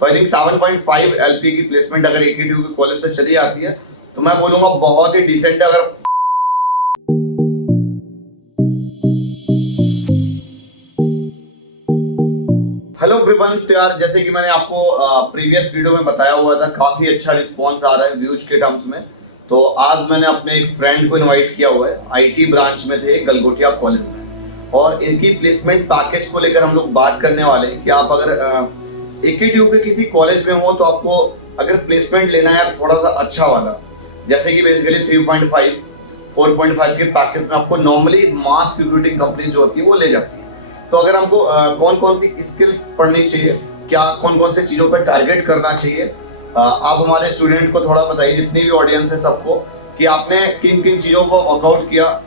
तो I think 7.5 LP की placement अगर AKTU के कॉलेज से चली आती है तो मैं बोलूंगा बहुत ही डिसेंट है। अगर हेलो एवरीवन, तो यार जैसे कि मैंने आपको प्रीवियस वीडियो में बताया हुआ था, काफी अच्छा रिस्पांस आ रहा है व्यूज के टर्म्स में। तो आज मैंने अपने एक फ्रेंड को इनवाइट किया हुआ है, IT ब्रांच में थे गलगोटिया कॉलेज में, और इनकी प्लेसमेंट पैकेज को लेकर हम लोग बात करने वाले हैं कि आप अगर AKTU के किसी कॉलेज में हो तो आपको अगर प्लेसमेंट लेना है थोड़ा सा अच्छा वाला, जैसे कि बेसिकली 3.5 4.5 के पैकेज में आपको नॉर्मली मास रिक्रूटिंग कंपनी जो होती है वो ले जाती है। तो अगर हमको कौन कौन सी स्किल्स पढ़नी चाहिए, क्या कौन कौन से चीज़ों पर टारगेट करना चाहिए, आप हमारे स्टूडेंट को थोड़ा बताइए, जितनी भी ऑडियंस है सबको, कि आपने किन किन चीज़ों को वर्कआउट किया,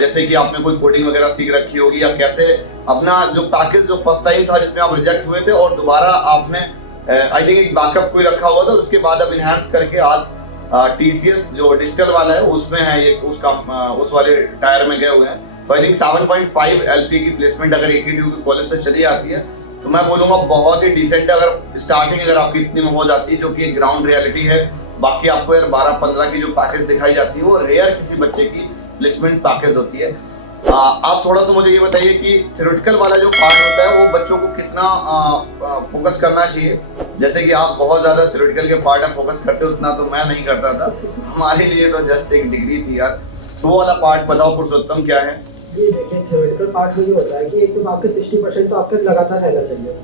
जैसे कि आपने कोई कोडिंग वगैरह सीख रखी होगी, या कैसे अपना जो पैकेज जो फर्स्ट टाइम था जिसमें आप रिजेक्ट हुए थे और दोबारा आपने आई थिंक एक बैकअप कोई रखा हुआ था, उसके बाद अब इनहैंस करके आज TCS जो डिजिटल वाला है उसमें है, ये उस वाले टायर में गए हुए हैं। तो आई थिंक 7.5 LP की प्लेसमेंट अगर AKTU के कॉलेज से चली आती है तो मैं बोलूँगा बहुत ही डिसेंट है। अगर स्टार्टिंग अगर आपकी इतनी में हो जाती है, जो कि ग्राउंड रियलिटी है, बाकी आपको यार 12-15 की जो पैकेज दिखाई जाती है वो रेयर किसी बच्चे की प्लेसमेंट पैकेज होती है। आप थोड़ा सा मुझे ये बताइए कि थ्योरेटिकल वाला जो पार्ट होता है वो बच्चों को कितना फोकस करना चाहिए। जैसे कि आप बहुत ज़्यादा थ्योरेटिकल के पार्ट में फोकस करते हो, उतना तो मैं नहीं करता था, हमारे लिए तो जस्ट एक डिग्री थी यार। तो वो वाला पार्ट बताओ पुरुषोत्तम, क्या है? ये देखिए, थ्योरेटिकल पार्ट में ये होता है कि एक तो आपके 60% तो आपका लगातार रहना चाहिए,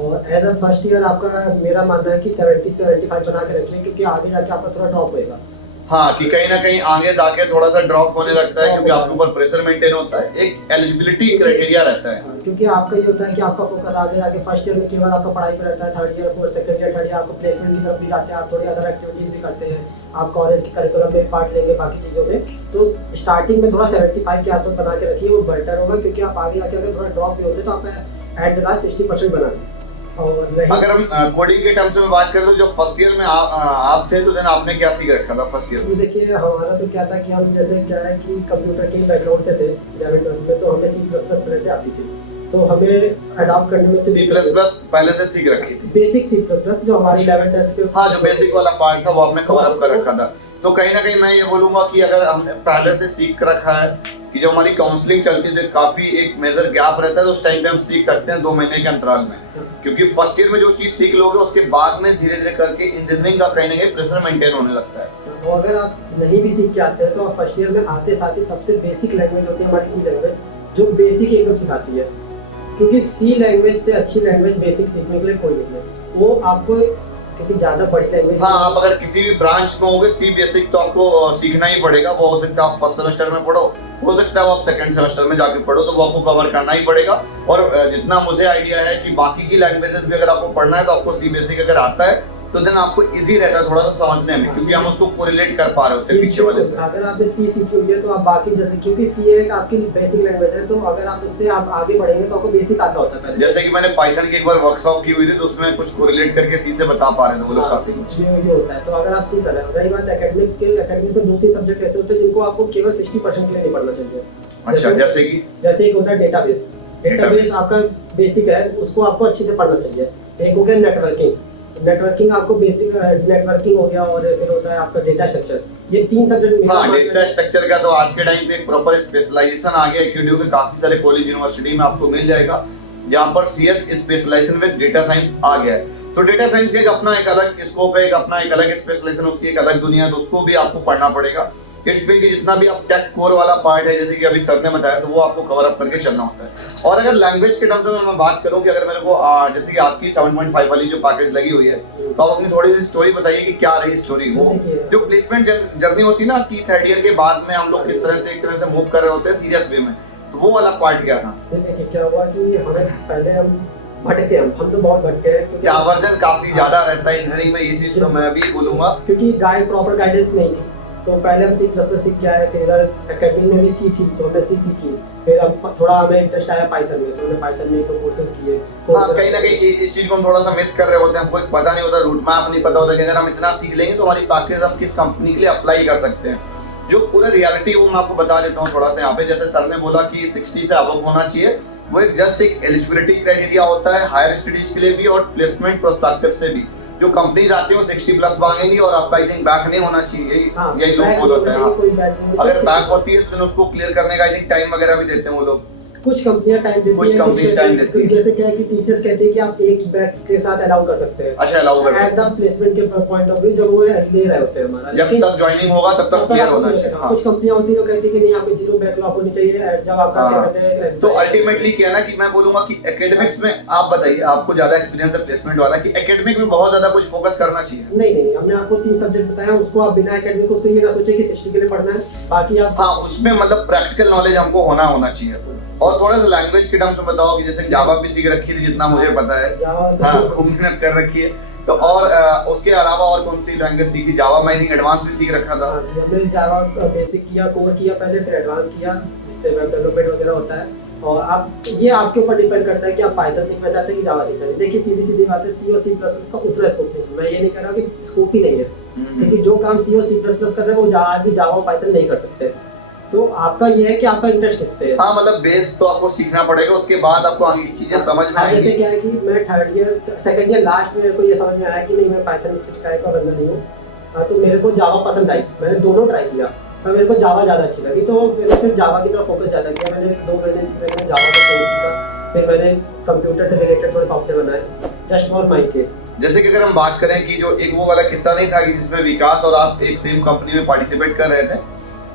और एज अ फर्स्ट ईयर आपका मेरा मानना है कि 70-75 बना के रखिए, क्योंकि आगे जाके आपका थोड़ा ड्रॉप होएगा। हाँ, कि कहीं ना कहीं आगे जाके थोड़ा सा ड्रॉप होने लगता है, क्योंकि आपके ऊपर प्रेशर मेंटेन होता है, एक एलिजिबिलिटी क्राइटेरिया रहता है। क्योंकि आपका ये होता है कि आपका फोकस आगे जाके फर्स्ट ईयर में केवल आपका पढ़ाई पे रहता है, third year fourth second year third year आपको प्लेसमेंट की तरफ भी जाते हैं, आप थोड़ी अदर एक्टिविटीज भी करते हैं, आप कॉलेज के करिकुलम में पार्ट लेंगे बाकी चीज़ों में। तो स्टार्टिंग में थोड़ा 75 के आसपास बना के रखिए, वो बेटर होगा, क्योंकि आप आगे जाके अगर थोड़ा ड्रॉप भी होते तो आप एट द लास्ट 60% बना लें। और अगर हम कोडिंग के टर्म्स में बात करें तो जो फर्स्ट ईयर में आप थे तो देन आपने क्या सीख रखा था फर्स्ट ईयर में? ये देखिए, हमारा तो क्या था कि हम जैसे क्या है कि कंप्यूटर के बैकग्राउंड से थे 11th में, तो हमें C++ पहले से आती थी, तो हमें अडॉप्ट करने में C++ पहले से सीख रखी थी, बेसिक C++ जो हमारी 11th के। हाँ, जो बेसिक वाला पार्ट था वो आपने कवर अप कर रखा था। तो कहीं ना कहीं मैं ये बोलूंगा कि अगर हमने पहले से सीख रखा है कि जब हमारी काउंसलिंग चलती है तो काफी एक मेजर गैप रहता है, तो उस टाइम पे हम सीख सकते हैं 2 महीने के अंतराल में, क्योंकि फर्स्ट ईयर में जो चीज सीख लोगे उसके बाद में धीरे धीरे करके इंजीनियरिंग का कहीं ना कहीं प्रेशर मेंटेन होने लगता है। और अगर आप नहीं भी सीख के आते हैं तो आप फर्स्ट ईयर में आते साथ ही सबसे बेसिक लैंग्वेज होती है हमारी C लैंग्वेज, जो बेसिक एकदम सिखाती है, क्योंकि C लैंग्वेज से अच्छी लैंग्वेज बेसिक सीखने के लिए कोई नहीं है। वो आपको क्योंकि ज़्यादा बड़ी लैंग्वेज, हाँ, आप अगर किसी भी ब्रांच में होगे C बेसिक तो आपको सीखना ही पड़ेगा। वो हो सकता है आप फर्स्ट सेमेस्टर में पढ़ो, हो सकता है वो आप सेकंड सेमेस्टर में जाके पढ़ो, तो वो आपको कवर करना ही पड़ेगा। और जितना मुझे आइडिया है कि बाकी की लैंग्वेजेस भी अगर आपको पढ़ना है तो आपको C बेसिक अगर आता है तो देन आपको इजी रहता है थोड़ा सा समझने में, क्योंकि हम उसको कोरिलेट कर पा रहे होते हैं पीछे वाले से। अगर आपने C सीखी हुई है तो आप बाकी जल्दी, क्योंकि C एक आपकी बेसिक लैंग्वेज है, तो अगर आप उससे आप आगे बढ़ेंगे तो आपको बेसिक आता होता है पहले। जैसे कि मैंने पाइथन की एक बार वर्कशॉप की हुई थी, तो उसमें कुछ कोरिलेट करके C से बता पा रहे थे वो लोग काफी कुछ। ये होता है, तो अगर आप C कर रहे हो। रही बात एकेडमिक्स के, एकेडमिक्स में 2-3 सब्जेक्ट ऐसे होते हैं जिनको आपको केवल 60% के लिए नहीं पढ़ना चाहिए। अच्छा, जैसे एक होता है डेटाबेस आपका बेसिक है, उसको आपको अच्छे से पढ़ना चाहिए। एक हो गया नेटवर्किंग आपको बेसिक नेटवर्किंग हो गया, और फिर होता है आपका डेटा स्ट्रक्चर। ये 3 सब्जेक्ट। हाँ, डेटा स्ट्रक्चर का तो आज के टाइम पे एक प्रॉपर स्पेशलाइजेशन आ गया है। AKTU के काफी सारे कॉलेज यूनिवर्सिटी में आपको मिल जाएगा जहाँ पर CS स्पेशलाइजेशन में डेटा साइंस आ गया है। तो डेटा साइंस का एक अपना एक अलग स्कोप है, एक अपना एक अलग स्पेशलाइजेशन, उसकी एक अलग दुनिया है, तो उसको भी आपको पढ़ना पड़ेगा। इट्स मीन कि जितना भी आप टेक कोर वाला पार्ट है, जैसे कि अभी सर ने बताया, तो वो आपको कवर अप करके चलना होता है। और अगर लैंग्वेज के टर्म्स में मैं बात करूं कि अगर मेरे को जैसे कि आपकी 7.5 वाली जो पैकेज लगी हुई है, तो आप अपनी थोड़ी सी स्टोरी बताइए कि क्या रही स्टोरी। वो जो प्लेसमेंट जर्नी होती है ना कि थर्ड ईयर के बाद में हम लोग किस तरह से एक तरह से मूव कर रहे होते हैं सीरियस वे में, तो वो वाला पार्ट क्या था? देखिए क्या हुआ कि हमें पहले हम भटके, हम तो बहुत भटके हैं, क्योंकि डाइवर्जन काफी ज्यादा रहता है इंजीनियरिंग में, ये चीज तो मैं भी बोलूंगा, क्योंकि प्रॉपर गाइडेंस नहीं थी। तो पहले हम C++ सीख के आए, फिर इधर एकेडमिक में भी C थी तो हमने C सीखी, फिर अब थोड़ा हमें इंटरेस्ट आया पाइथन में, तो हमने पाइथन में 1-2 कोर्सेज किए। हाँ, कहीं ना कहीं इस चीज को हम थोड़ा सा मिस कर रहे होते हैं, हमको पता नहीं होता, रूट मैप नहीं पता होता कि अगर हम इतना सीख लेंगे तो हमारी पैकेज हम किस कंपनी के लिए अप्लाई कर सकते हैं। जो पूरा रियलिटी वो मैं आपको बता देता हूँ थोड़ा सा यहाँ पे। जैसे सर ने बोला कि 60 से अबव होना चाहिए, वो एक जस्ट एक एलिजिबिलिटी क्राइटेरिया होता है हायर स्टडीज के लिए भी और प्लेसमेंट प्रोस्पेक्टिव से भी। जो कंपनीज आती है वो 60+ मांगेंगी और आपका आई थिंक बैक नहीं होना चाहिए, यही लोग बोल होता है। अगर बैक होती है तो उसको क्लियर करने का आई थिंक टाइम वगैरह भी देते हैं वो लोग। कुछ कंपनियां टाइम देती हैं, कुछ कंपनीज टाइम देती हैं। जैसे क्या है कि टीचर्स कहते हैं कि आप एक बैक के साथ अलाउ कर सकते हैं। अच्छा, अलाउ कर सकते हैं एट द प्लेसमेंट के पॉइंट ऑफ व्यू जब वो ले रहे होते हैं हमारा, जब तक ज्वाइनिंग होगा तब तक क्लियर होना चाहिए। हाँ। कुछ कंपनियां होती है जो कहती है कि नहीं आपको 0 बैकलॉग होनी चाहिए जब आपका क्या कहते हैं। तो अल्टीमेटली क्या है ना कि मैं बोलूंगा कि एकेडमिक्स में आप बताइए, आपको ज्यादा एक्सपीरियंस है प्लेसमेंट वाला, कि एकेडमिक में बहुत ज्यादा कुछ फोकस करना चाहिए। नहीं, हमने आपको 3 सब्जेक्ट बताया, उसको आप बिना एकेडमिक उसको ये ना सोचे कि 60 के लिए पढ़ना है, बाकी आप हाँ उसमें मतलब प्रैक्टिकल नॉलेज हमको होना चाहिए। और थोड़ा सा लैंग्वेज के टर्म्स में बताओ कि जैसे जावा भी सीख रखी थी जितना मुझे पता है। हाँ, खूब मेहनत कर रखी है। तो और उसके अलावा और कौन सी लैंग्वेज सीखी? जावा में एडवांस भी सीख रखा था। हमने जावा बेसिक किया, कोर किया पहले, फिर एडवांस किया जिससे वेब डेवलपमेंट वगैरह होता है। और आप ये आपके ऊपर डिपेंड करता है कि आप पाइथन सीखना चाहते हैं कि जावा सीखना चाहते हैं। देखिए सीधी बात है, सी और सी प्लस प्लस का उतना स्कोप नहीं है। मैं ये नहीं कह रहा कि स्कोप ही नहीं है, क्योंकि जो काम सी और सी प्लस प्लस कर रहे हैं वो आज भी जावा और पाइथन नहीं कर सकते। तो आपका ये है कि आपका इंटरेस्ट किस पे है। हाँ मतलब बेस तो आपको सीखना पड़ेगा, उसके बाद आपको आगे की चीजें समझ में आएंगी। जैसे क्या है कि मैं third year second year last में मेरे को ये समझ में आया कि नहीं मैं पाइथन टाइप का बंदा नहीं हूँ। तो मेरे को जावा पसंद आई, मैंने दोनों ट्राई किया, तो मेरे को जावा ज़्यादा अच्छी लगी, तो मैंने फिर जावा की तरफ फोकस ज़्यादा किया। मैंने 2 महीने 3 महीने जावा का कोर्स किया, फिर मैंने कंप्यूटर से रिलेटेड थोड़े सॉफ्टवेयर बनाए जस्ट फॉर माय केस। जैसे कि अगर हम बात करें कि जो एक वो वाला किस्सा नहीं था कि जिसमें विकास और आप एक सेम कंपनी में पार्टिसिपेट कर रहे थे,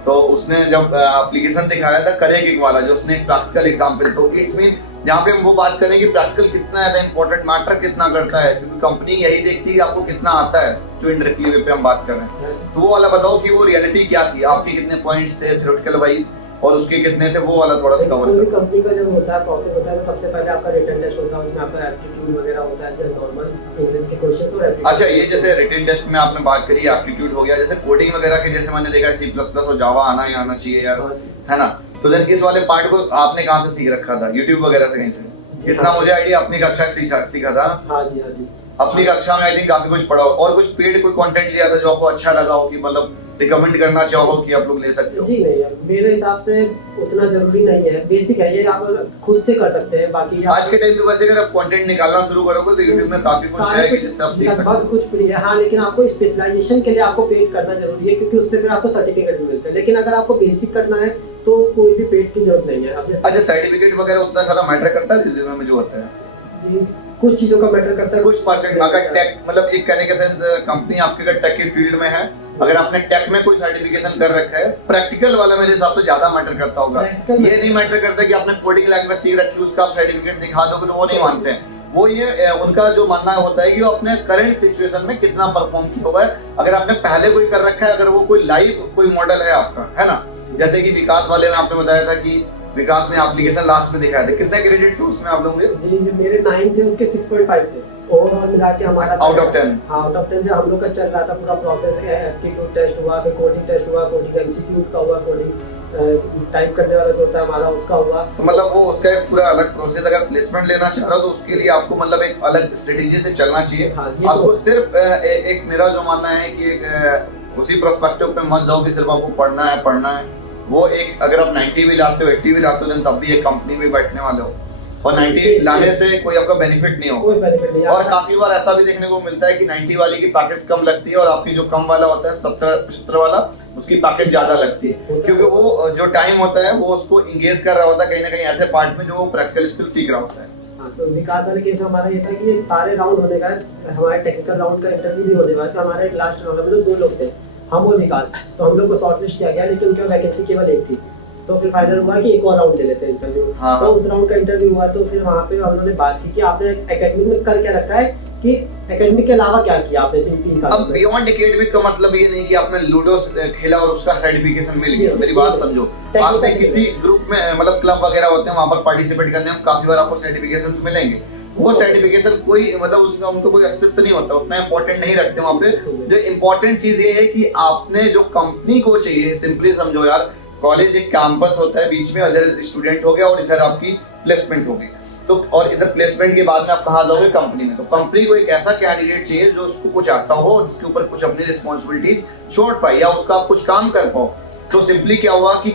तो उसने जब एप्लीकेशन दिखाया था करेगिक वाला, जो उसने एक प्रैक्टिकल एग्जांपल, तो इट्स मीन यहाँ पे हम वो बात करें कि प्रैक्टिकल कितना ज़्यादा इंपॉर्टेंट मैटर कितना करता है, क्योंकि कंपनी यही देखती है आपको कितना आता है, जो इनडायरेक्टली वे पे हम बात कर रहे हैं। तो वो वाला बताओ कि वो रियलिटी क्या थी, आपके कितने पॉइंट्स थे थ्योरेटिकल वाइज और उसके कितने थे, वो वाला थोड़ा सा कवर करो। कंपनी का जब होता है प्रोसेस होता है तो सबसे पहले आपका रिटन टेस्ट होता है, उसमें आपका एप्टीट्यूड वगैरह होता है, जैसे नॉर्मल इंग्लिश के क्वेश्चंस और एप्टीट्यूड। अच्छा, ये जैसे रिटन टेस्ट में आपने बात करी एप्टीट्यूड हो गया, जैसे कोडिंग वगैरह के जैसे मैंने देखा C++ और जावा आना ही आना चाहिए यार, है ना? तो देन इस वाले पार्ट को आपने कहाँ से सीख रखा था? यूट्यूब वगैरह से कहीं से? जितना मुझे आइडिया अपनी कक्षा सीखा था। हाँ जी। अपनी कक्षा में आई थिंक काफी कुछ पढ़ा हो और कुछ पेड कोई कंटेंट लिया था जो आपको अच्छा लगा हो कि मतलब रिकमेंड करना चाहो कि आप लोग ले सकते हो? जी नहीं है, मेरे हिसाब से उतना जरूरी नहीं है, बेसिक है ये, आप खुद से कर सकते हैं। बाकी आज के टाइम पे वैसे अगर आप कंटेंट निकालना शुरू करोगे तो YouTube में काफी कुछ है कि जिससे आप सीख सकते हो। कुछ फ्री है हाँ, लेकिन आपको स्पेशलाइजेशन के लिए आपको पेड करना जरूरी है, क्योंकि उससे फिर आपको सर्टिफिकेट भी मिलता है। लेकिन अगर आपको बेसिक करना है तो कोई भी पेड की जरूरत नहीं है। अच्छा, सर्टिफिकेट वगैरह उतना सारा मैटर करता है रिज्यूमे में जो होता है? जी, कुछ चीजों का मैटर करता है, कुछ परसेंट। अगर टेक मतलब एक कहने के सेंस कंपनी आपके अगर टेक की फील्ड में है, अगर आपने टेक में कोई सर्टिफिकेशन कर रखा है, प्रैक्टिकल वाला मेरे हिसाब से ज्यादा मैटर करता होगा। ये नहीं मैटर करता कि आपने कोडिंग लैंग्वेज सीख रखी है उसका आप सर्टिफिकेट दिखा दोगे तो वो नहीं मानते हैं। वो ये उनका जो मानना होता है कि वो अपने करंट सिचुएशन में कितना परफॉर्म किया हुआ है। अगर आपने पहले कोई कर रखा है, अगर वो कोई लाइव कोई मॉडल है आपका, है ना? जैसे कि विकास वाले में आपने बताया था कि विकास ने एप्लीकेशन लास्ट में दिखाया था, कितने क्रेडिट थे उसमें आप लोगों के? जी मेरे 9 थे, उसके 6.5 थे ओवरऑल मिला के हमारा आउट ऑफ 10। हाँ, आउट ऑफ 10 जो हम लोग का चल रहा था पूरा प्रोसेस, एप्टीट्यूड टेस्ट हुआ, फिर कोडिंग टेस्ट हुआ, कोडिंग एमसीक्यूज का हुआ, कोडिंग टाइप करने वाला जो होता है हमारा उसका हुआ। तो मतलब वो उसका एक पूरा अलग प्रोसेस, अगर प्लेसमेंट लेना चाह रहा हो तो उसके लिए आपको मतलब एक अलग स्ट्रेटेजी से चलना चाहिए। हाँ, आपको तो सिर्फ एक मेरा जो मानना है कि एक उसी प्रोस्पेक्टिव पे मत जाओ कि सिर्फ आपको पढ़ना है। वो एक अगर आप 90 भी लाते हो 80 भी लाते हो तब भी एक कंपनी में बैठने वाले हो, और 90 लाने से कोई आपका बेनिफिट नहीं होगा। कोई बेनिफिट नहीं। और काफी बार ऐसा भी देखने को मिलता है कि 90 वाली की पैकेज कम लगती है और आपकी जो कम वाला होता है 70-75 वाला, उसकी पैकेज ज्यादा लगती है, क्योंकि वो जो टाइम होता है वो उसको इंगेज कर रहा होता है कहीं ना कहीं ऐसे पार्ट में जो वो प्रैक्टिकल स्किल सीख रहा होता है। तो विकास वाले केस हमारा ये था कि ये सारे राउंड होने का, हमारे टेक्निकल राउंड का इंटरव्यू भी होने वाला था। हमारे लास्ट राउंड में 2 लोग थे, हम और विकास, तो हम लोग को शॉर्टलिस्ट किया गया, लेकिन उनकी वैकेंसी केवल 1 थी। तो फिर फाइनल हुआ कि एक और राउंड ले लेते हैं इंटरव्यू। हाँ। तो उस राउंड का इंटरव्यू हुआ, तो फिर वहाँ पे हम लोगों ने बात की कि आपने एकेडमिक में कर क्या रखा है, कि एकेडमिक के अलावा क्या किया आपने 3 साल अब बियॉन्ड एकेडमिक का मतलब ये नहीं कि आपने लूडो खेला और उसका सर्टिफिकेशन मिल गया। मेरी बात समझो, आपने किसी ग्रुप में मतलब क्लब वगैरह होते हैं वहाँ पर पार्टिसिपेट करने में काफी बार आपको सर्टिफिकेशंस मिलेंगे। वो सर्टिफिकेशन कोई मतलब उसका उनको कोई अस्तित्व नहीं होता, उतना इंपॉर्टेंट नहीं रखते वहाँ पे। जो इम्पोर्टेंट चीज ये है कि आपने जो कंपनी को चाहिए, सिंपली समझो यार, कॉलेज एक कैंपस होता है, बीच में इधर स्टूडेंट हो गया और इधर आपकी प्लेसमेंट हो गई, तो और इधर प्लेसमेंट के बाद में आप कहाँ जाओगे? कंपनी में। तो कंपनी को एक ऐसा कैंडिडेट चाहिए जो उसको कुछ आता हो और जिसके ऊपर कुछ अपनी रिस्पॉन्सिबिलिटीज छोड़ पाए या उसका आप कुछ काम कर पाओ। तो सिंपली क्या हुआ कि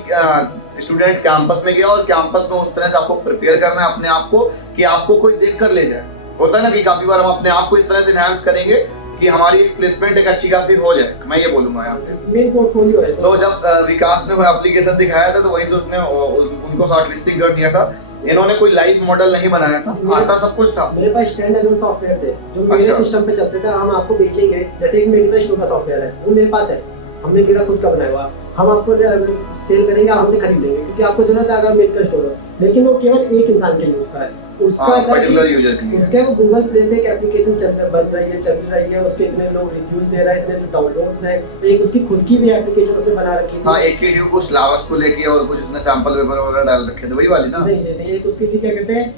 स्टूडेंट कैंपस में गया और कैंपस में उस तरह से आपको प्रिपेयर करना है अपने आप को कि आपको कोई देख कर ले जाए। होता है ना कि काफी बार हम अपने आप को इस तरह से एनहांस करेंगे कि हमारी प्लेसमेंट एक अच्छी खासी हो जाए, मैं ये बोलूंगा यहाँ पे। मेन पोर्टफोलियो है। तो जब विकास ने वो एप्लीकेशन दिखाया था तो वहीं से उसने उनको शॉर्टलिस्टिंग कर दिया था। इन्होंने कोई लाइव मॉडल नहीं बनाया था, आता सब कुछ था। मेरे पास स्टैंड अलोन सॉफ्टवेयर थे जो मेरे सिस्टम पे चलते थे। हम आपको बेचेंगे, जैसे एक मेडिकल स्टोर का सॉफ्टवेयर है वो मेरे पास है, हमने मेरा खुद का बनाया हुआ। हम आपको सेल करेंगे, आप हमसे खरीद लेंगे क्योंकि आपको जरूरत है अगर मेडिकल स्टोर हो, लेकिन वो केवल एक इंसान के यूज का है। उसका पर्टिकुलर यूजर के लिए उसका वो गूगल प्ले पे एक एप्लीकेशन बन रही है, उसके इतने लोग रिव्यूज दे रहे हैं, इतने लोग डाउनलोड्स हैं। एक उसकी खुद की भी एप्लीकेशन उसने बना रखी थी। हाँ, एक वीडियो को सिलेबस को लेके और कुछ उसने सैंपल पेपर वगैरह डाल रखे थे, वही वाली ना? नहीं, एक उसकी थी क्या कहते हैं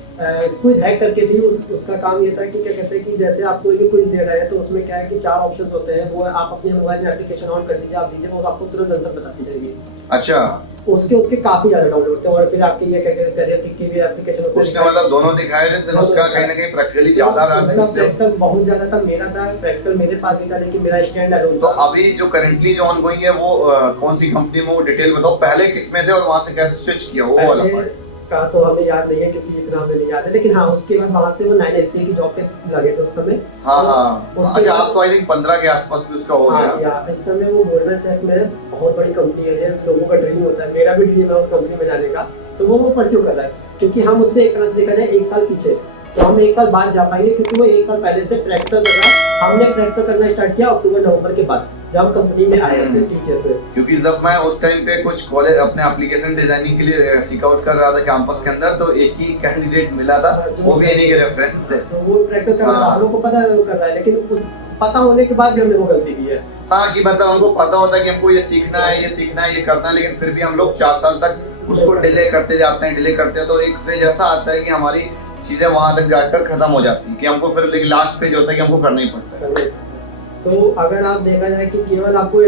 क्विज हैक करके थी। उसका काम ये था कि क्या कहते हैं कि जैसे आपको एक क्विज दे रहा है तो उसमें क्या है कि 4 ऑप्शंस होते हैं, वो आप अपने मोबाइल में एप्लीकेशन ऑन कर दीजिए, आप दीजिए, वो आपको तुरंत आंसर बताती जाएगी। अच्छा, उसके काफी ज्यादा डाउनलोड थे। और फिर आपके ये क्या कहते हैं करियर की भी एप्लीकेशन उसने मतलब दोनों दिखाए थे, तो उसका कहीं ना कहीं प्रैक्टिकली ज्यादा रहा था। प्रैक्टिकल बहुत ज्यादा था, मेरा था प्रैक्टिकल मेरे पास भी था, लेकिन मेरा स्टैंड अलोन। तो अभी जो करंटली जो ऑनगोइंग है वो कौन सी कंपनी में, वो डिटेल बताओ, पहले किस में थे और वहां से कैसे स्विच किया वो वाला पार्ट का तो हमें याद नहीं है क्योंकि इतना हमें नहीं याद है, लेकिन हाँ उसके बाद वहां से वो 9LP की जॉब पे लगे थे उस समय। हाँ, अच्छा, आपको आई थिंक 15 के आसपास भी उसका हो गया। हाँ, इस समय वो गोल्डमैन सैक्स में बहुत बड़ी कंपनी है, लोगों का ड्रीम होता है, मेरा भी ड्रीम है उस कंपनी में जाने का। तो वो परस्यू कर रहा है क्योंकि हम उससे एक तरह से देखा जाए 1 साल पीछे, तो हम 1 साल बाद जा पाएंगे क्योंकि वो 1 साल पहले से प्रैक्टिकल कर रहा है। हमने प्रैक्टिकल करना स्टार्ट किया अक्टूबर-नवंबर के बाद जब कंपनी में आए थे TCS में। क्योंकि जब मैं उस टाइम पे कुछ कॉलेज अपने एप्लीकेशन डिजाइनिंग के लिए सीक आउट कर रहा था कैंपस के अंदर, तो एक ही कैंडिडेट मिला था, वो भी इन्हीं के रेफरेंस से। तो वो प्रैक्टिकल कर रहा है, हम लोग को पता है वो कर रहा है, लेकिन उस पता होने के बाद भी हमने वो गलती की है। हाँ, कि मतलब हमको पता होता है कि हमको ये सीखना है, ये सीखना है, ये करना है, लेकिन फिर भी हम लोग 4 साल तक उसको डिले करते जाते हैं, डिले करते हैं। तो एक फेज ऐसा आता है कि हमारी चीजें वहां तक जाकर खत्म हो जाती है कि हमको फिर लेकिन लास्ट फेज होता है कि हमको करना ही पड़ता है। तो अगर आप देखा जाए कि केवल आपको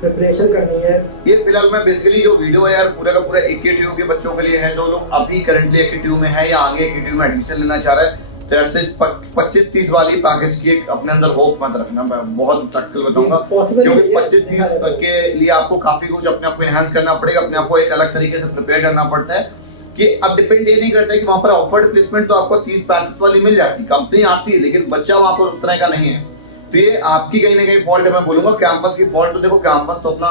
प्रिपरेशन करनी है, ये फिलहाल मैं बेसिकली जो वीडियो है यार पूरा का पूरा AKTU के बच्चों के लिए है, जो लोग अभी करंटली AKTU में है या आगे AKTU में एडमिशन लेना चाह रहा है। तो ऐसे 25-30 वाली पैकेज की एक अपने अंदर होप मत रखना, मैं बहुत प्रैक्टिकल बताऊंगा, क्योंकि 25-30 के लिए आपको काफी कुछ अपने आप को एनहांस करना पड़ेगा, अपने आप को एक अलग तरीके से प्रिपेयर करना पड़ता है। कि अब डिपेंड ये नहीं करता है कि वहां पर ऑफर्ड प्लेसमेंट तो आपको 30-35 वाली मिल जाती, कंपनी आती है, लेकिन बच्चा वहां पर उस तरह का नहीं है। तो ये आपकी कहीं ना कहीं फॉल्ट है, मैं बोलूंगा कैंपस की फॉल्ट। तो देखो, कैंपस तो अपना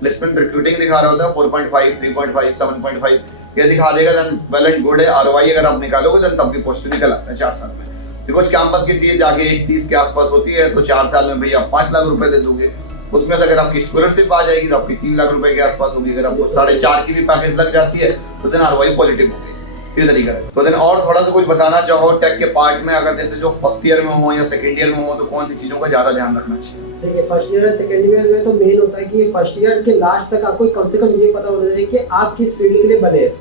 प्लेसमेंट रिक्रूटिंग दिखा रहा होता है 4.5, 3.5, 7.5 ये दिखा देगा, देन वेल एंड गुड है। ROI अगर आप निकालोगे देन तब भी पॉजिटिव निकल आता है 4 साल में। बिकॉज कैंपस की फीस जाके 1.30 के आसपास होती है, तो 4 साल में भैया 5 लाख रुपए दे दोगे। उसमें से अगर आपकी स्कॉलरशिप आ जाएगी तो आपकी 3 लाख रुपए के आसपास होगी। अगर आपको 4.5 की भी पैकेज लग जाती है तो देन ROI पॉजिटिव होगी। ये तरीका है। तो देन और थोड़ा सा कुछ बताना चाहो टेक के पार्ट में, अगर जैसे जो फर्स्ट ईयर में हो या सेकंड ईयर में हो, तो कौन सी चीजों का ज्यादा ध्यान रखना चाहिए? देखिए, फर्स्ट ईयर और सेकंड ईयर में तो मेन होता है कि फर्स्ट ईयर के लास्ट तक आपको कम से कम ये पता होना चाहिए कि आप किस फील्ड के लिए बने हैं।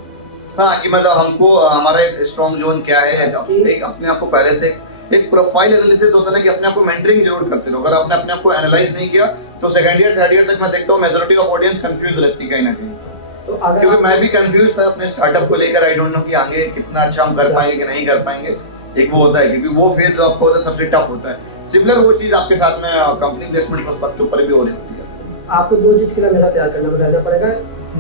हाँ, कि मतलब हमको हमारा एक स्ट्रॉन्ग जोन क्या है, एक अपने आप को पहले से एक प्रोफाइल एनालिसिस होता है ना, कि अपने आप को मेंटरिंग जरूर करते रहो। अगर आपने अपने आप को एनालाइज नहीं किया तो सेकंड ईयर थर्ड ईयर तक मैं देखता हूँ मेजॉरिटी ऑफ ऑडियंस कंफ्यूज रहती है कहीं ना कहीं। तो अगर क्योंकि मैं भी कंफ्यूज था अपने स्टार्टअप को लेकर, आई डोंट नो कि आगे कितना अच्छा हम कर पाएंगे कि नहीं कर पाएंगे। एक वो होता है, क्योंकि वो फेज जो आपको होता है सबसे टफ होता है। सिमिलर वो चीज आपके साथ में कंपनी प्लेसमेंट पर्सपेक्टिव पर भी हो रही होती है। आपको 2 चीज के लिए हमेशा तैयार रहना पड़ेगा,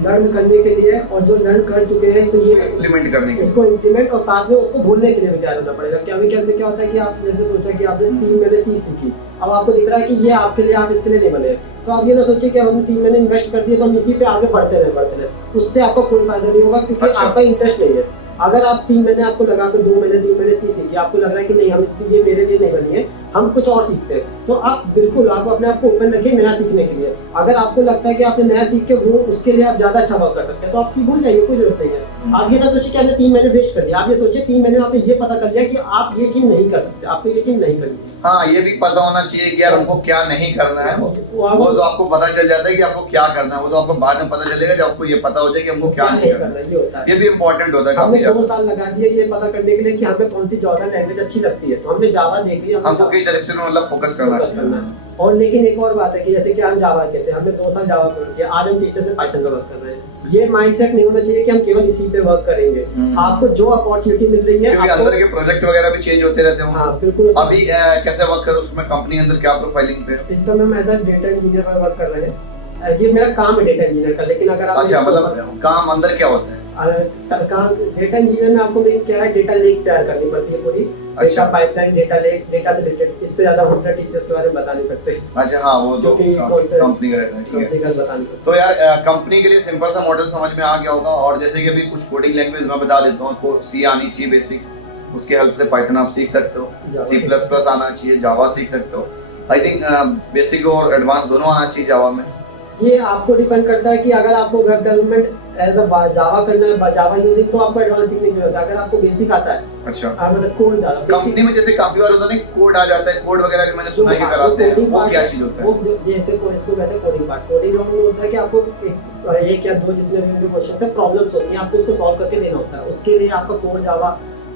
लर्न करने के लिए, और जो लर्न कर चुके हैं तो ये इम्प्लीमेंट करने के, उसको इम्प्लीमेंट, और साथ में उसको भूलने के लिए भी तैयार होना पड़ेगा। क्या होता है कि आप जैसे सोचा कि आपने 3 महीने सीखी, अब आपको दिख रहा है कि ये आपके लिए, आप इसके लिए नहीं बने, तो आप ये ना सोचिए कि हमने 3 महीने इन्वेस्ट कर दिए तो हम इसी पे आगे बढ़ते रहे, उससे आपको कोई फायदा नहीं होगा, क्योंकि आपका इंटरेस्ट नहीं है। अगर आप 3 महीने आपको लगा, 2 महीने 3 महीने सीखी, आपको लग रहा है कि नहीं हम ये मेरे लिए नहीं बनी है, हम कुछ और सीखते हैं, तो आप बिल्कुल आप अपने आप को ओपन रखिए नया सीखने के लिए। अगर आपको लगता है कि आपने नया सीख के वो उसके लिए आप ज्यादा अच्छा वर्क कर सकते हैं, तो आप सीख भूल जाइए, कोई जरूरत नहीं है। आप ये ना सोचिए कि आपने 3 महीने वेस्ट कर दिया, आप ये सोचिए 3 महीने में आपने ये पता कर लिया कि आप ये चीज नहीं कर सकते, आपको ये चीज नहीं करनी है। हाँ, ये भी पता होना चाहिए कि यार हमको क्या नहीं करना है। वो तो आपको पता चल जाता है कि आपको क्या करना है, वो तो आपको बाद में पता चलेगा जब आपको ये पता हो जाए कि हमको क्या नहीं करना है। ये होता है, ये भी इम्पोर्टेंट होता है। हमने 2 साल लगा दिए ये पता करने के लिए कि हमें कौन सी ज्यादा लैंग्वेज अच्छी लगती है, तो हमने जावा देख लिया, हमको किस डायरेक्शन में मतलब फोकस करना है। और लेकिन एक और बात है कि जैसे कि हम जावा कहते हैं, हमने 2 साल जावा किया, आज हम टीचर से पाइथन का वर्क कर रहे हैं। ये माइंडसेट नहीं होना चाहिए कि हम केवल इसी पे वर्क करेंगे। आपको जो अपॉर्चुनिटी मिल रही है, क्योंकि अंदर के प्रोजेक्ट वगैरह भी चेंज होते रहते हैं। हाँ, बिल्कुल। अभी कैसे वर्क कर उसमें कंपनी अंदर क्या प्रोफाइलिंग पे? इस समय हम एज अ डेटा इंजीनियर पर वर्क कर रहे हैं। ये मेरा काम है डेटा इंजीनियर का, लेकिन अगर आप अच्छा, मतलब काम अंदर क्या होता है? काम डेटा इंजीनियर में आपको मेन क्या है, डेटा लेक तैयार करनी पड़ती है पूरी, data pipeline, data lake, data से रिलेटेड। इससे ज्यादा हम अपने टीचर्स के बारे में बता नहीं सकते। अच्छा हाँ, वो तो कंपनी का रहता है, ठीक है। बता नहीं सकते। तो यार कंपनी के लिए सिंपल सा मॉडल समझ में आ गया होगा। और जैसे कि अभी कुछ कोडिंग लैंग्वेज मैं बता देता हूँ, आपको सी आनी चाहिए बेसिक, उसके हेल्प से पाइथन आप सीख सकते हो, C++ आना चाहिए, जावा सीख सकते हो। आई थिंक बेसिक और एडवांस दोनों आना चाहिए जावा में। ये आपको डिपेंड करता है कि अगर आपको वेब डेवलपमेंट एज अ जावा करना है, जावा यूजिंग, तो आपको एडवांस सीखने की जरूरत है। अगर आपको बेसिक आता है, अच्छा, मतलब कोड ज्यादा कंपनी में जैसे काफी बार होता है ना, कोड आ जाता है, कोड वगैरह भी मैंने सुना है कि कराते हैं, वो क्या चीज होता है? वो जैसे को इसको कहते हैं कोडिंग पार्ट। कोडिंग में होता है कि आपको एक या दो जितने भी क्वेश्चन है, प्रॉब्लम्स होती हैं, आपको उसको सॉल्व करके देना होता है। उसके लिए आपका कोर जावा,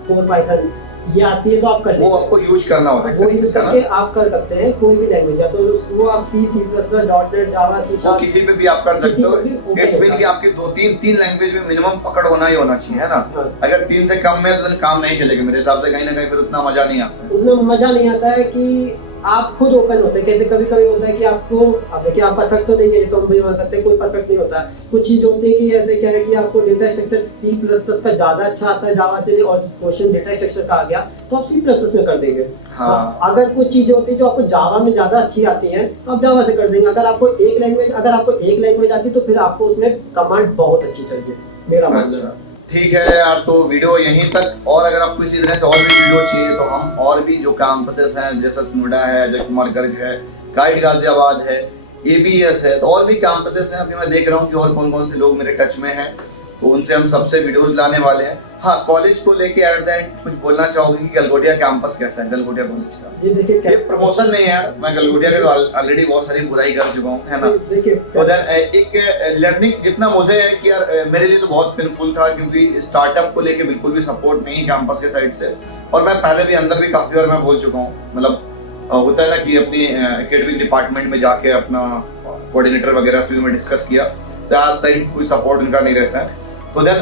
कोर पाइथन ये आती है, तो आप कर वो आपको यूज करना होता है, वो यूज करके आप कर सकते हैं कोई भी लैंग्वेज है। तो वो आप C++, .NET, जावा, C# किसी पे भी आप कर सकते हो। इट्स मीन कि आपकी तीन लैंग्वेज में मिनिमम पकड़ होना ही होना चाहिए, है ना? अगर 3 से कम में तो काम नहीं चलेगा मेरे हिसाब से। कहीं ना कहीं फिर उतना मजा नहीं आता है। उतना मजा नहीं आता है कि आप खुद ओपन होते हैं। कैसे कभी कभी होता है कि आपको, अब देखिए आप परफेक्ट तो नहीं है, ये तो हम भी मान सकते हैं, कोई परफेक्ट नहीं होता है। कुछ चीज होती है कि ऐसे क्या है कि आपको डेटा स्ट्रक्चर C++ का ज्यादा अच्छा आता है जावा से, और क्वेश्चन डेटा स्ट्रक्चर का आ गया तो आप C++ में कर देंगे। हाँ। अगर कुछ चीजें होती है जो आपको जावा में ज्यादा अच्छी आती है, तो आप जावा से कर देंगे। अगर आपको एक लैंग्वेज आती है, तो फिर आपको उसमें कमांड बहुत अच्छी चाहिए, मेरा मानना है। ठीक है यार, तो वीडियो यहीं तक। और अगर आपको इसी तरह से और भी वीडियो चाहिए तो हम और भी जो कैंपसेस हैं, जैसे नोएडा है, अजय कुमार गर्ग है, गाइड गाजियाबाद है, ABS है, तो और भी कैंपसेस हैं। अभी मैं देख रहा हूँ कि और कौन कौन से लोग मेरे टच में हैं, तो उनसे हम सबसे वीडियोस लाने वाले हैं। हाँ, कॉलेज को लेके एट द एंड कुछ बोलना चाहोगे कि गलगोटिया कैंपस कैसा है, गलगोटिया कॉलेज का? ये देखिए, ये प्रमोशन नहीं है यार, मैं गलगोटिया के ऑलरेडी बहुत सारी बुराई कर चुका हूँ, है ना? देखिए, तो देन एक लर्निंग जितना मुझे है कि यार मेरे लिए तो बहुत पेनफुल था, क्योंकि स्टार्टअप को लेके बिल्कुल भी सपोर्ट नहीं कैंपस के साइड से। और मैं पहले भी अंदर भी काफी बार मैं बोल चुका हूँ, मतलब होता है ना कि अपनी एकेडमिक डिपार्टमेंट में जाके अपना कोऑर्डिनेटर वगैरह से भी मैं डिस्कस किया, तो आज साइड कोई सपोर्ट उनका नहीं रहता है। तो देन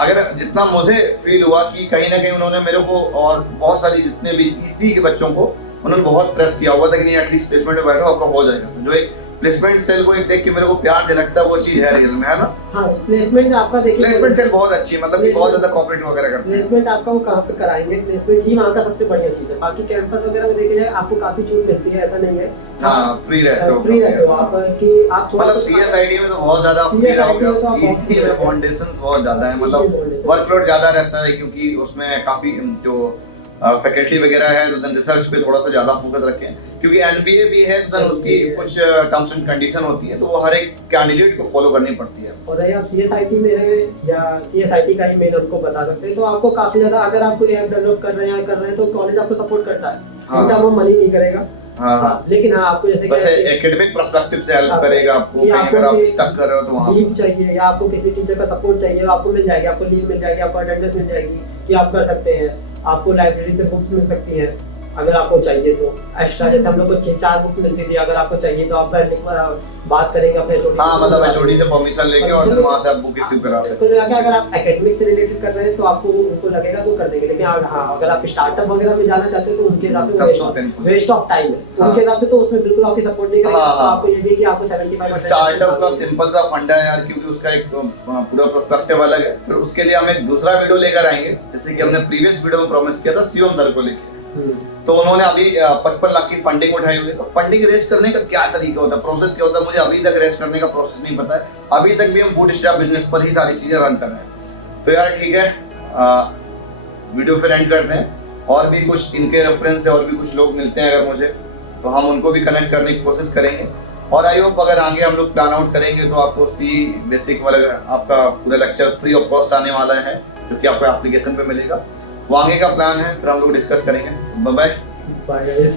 अगर जितना मुझे फील हुआ कि कहीं ना कहीं उन्होंने मेरे को और बहुत सारी जितने भी EC के बच्चों को उन्होंने बहुत प्रेस किया हुआ था कि नहीं एटलीस्ट प्लेसमेंट में बैठो, आपका हो जाएगा। तो जो एक प्लेसमेंट सेल को एक देख के मेरे को प्यार झलकता है, वो चीज है रियल में, है ना? हाँ, प्लेसमेंट आपका देखिए, प्लेसमेंट सेल बहुत अच्छी है, मतलब कि बहुत ज्यादा कोऑपरेट वगैरह करते हैं। प्लेसमेंट आपका वो कहाँ पे कराएंगे, प्लेसमेंट ही वहाँ का सबसे बढ़िया चीज है। बाकी कैंपस वगैरह में देखे जाए आपको काफी छूट मिलती है, ऐसा नहीं है। हाँ, फ्री रहते हो आप कि आप थोड़ा, मतलब CSIT में तो बहुत ज्यादा फ्री रहोगे, EC में फाउंडेशंस बहुत ज्यादा है, मतलब वर्कलोड ज्यादा रहता है, क्योंकि उसमें काफी जो फैकल्टी वगैरह है, तो देन रिसर्च पे थोड़ा सा ज्यादा फोकस रखें, क्योंकि NBA भी है, तो देन उसकी कुछ टर्म्स एंड कंडीशन होती है, तो वो हर एक कैंडिडेट को फॉलो करनी पड़ती है। और अगर आप CSIT में है या CSIT का ही मेन हमको बता सकते हैं, तो आपको काफी ज्यादा, अगर आप कोई ऐप डेवलप कर रहे हैं तो कॉलेज आपको सपोर्ट करता है। हाँ। वो मनी नहीं करेगा, हाँ, लेकिन हाँ आपको जैसे बस एकेडमिक पर्सपेक्टिव से हेल्प करेगा आपको, कहीं अगर आप स्टक कर रहे हो तो वहाँ लीव चाहिए या आपको किसी टीचर का सपोर्ट चाहिए, आपको मिल जाएगी, आपको लीव मिल जाएगी, आपको अटेंडेंस मिल जाएगी कि आप कर सकते हैं। आपको लाइब्रेरी से बुक्स मिल सकती हैं अगर आपको चाहिए तो एक्स्ट्रा, जैसे हम लोग को 4 बुक्स मिलती थी, अगर आपको चाहिए तो आप बात करेंगे अपने HOD से। हाँ, मतलब HOD से परमिशन लेके और फिर वहाँ से आप बुक इश्यू करा सकते हैं। अगर आप एकेडमिक से रिलेटेड कर रहे हैं तो आपको उनको लगेगा तो कर देंगे, लेकिन हाँ अगर आप स्टार्टअप वगैरह में जाना चाहते हैं तो उनके हिसाब से वेस्ट ऑफ टाइम है, उनके हिसाब से तो उसमें बिल्कुल आपकी सपोर्ट नहीं करेगा। आपको ये भी कि आपको 75% स्टार्टअप का सिंपल सा फंडा है यार, क्योंकि उसका एक पूरा पर्सपेक्टिव अलग है। फिर उसके लिए हम एक दूसरा वीडियो लेकर आएंगे, जैसे कि हमने प्रीवियस वीडियो में प्रॉमिस किया था शिवम सर को लेके। तो उन्होंने अभी 55 लाख की फंडिंग उठाई हुई है। तो फंडिंग रेस करने का क्या तरीका होता है, प्रोसेस क्या होता है, मुझे अभी तक रेस करने का प्रोसेस नहीं पता है। अभी तक भी हम बूटस्ट्रैप बिजनेस पर ही सारी चीजें रन कर रहे हैं। तो यार ठीक है, वीडियो फिर एंड करते हैं। और भी कुछ इनके रेफरेंस से और भी कुछ लोग मिलते हैं अगर मुझे, तो हम उनको भी कनेक्ट करने की कोशिश करेंगे। और आई होप अगर आगे हम लोग प्लान आउट करेंगे तो आपको C बेसिक वाला आपका पूरा लेक्चर फ्री ऑफ कॉस्ट आने वाला है, जो कि आपको एप्लीकेशन पे मिलेगा। वो आगे का प्लान है, फिर हम लोग डिस्कस करेंगे। Bye bye.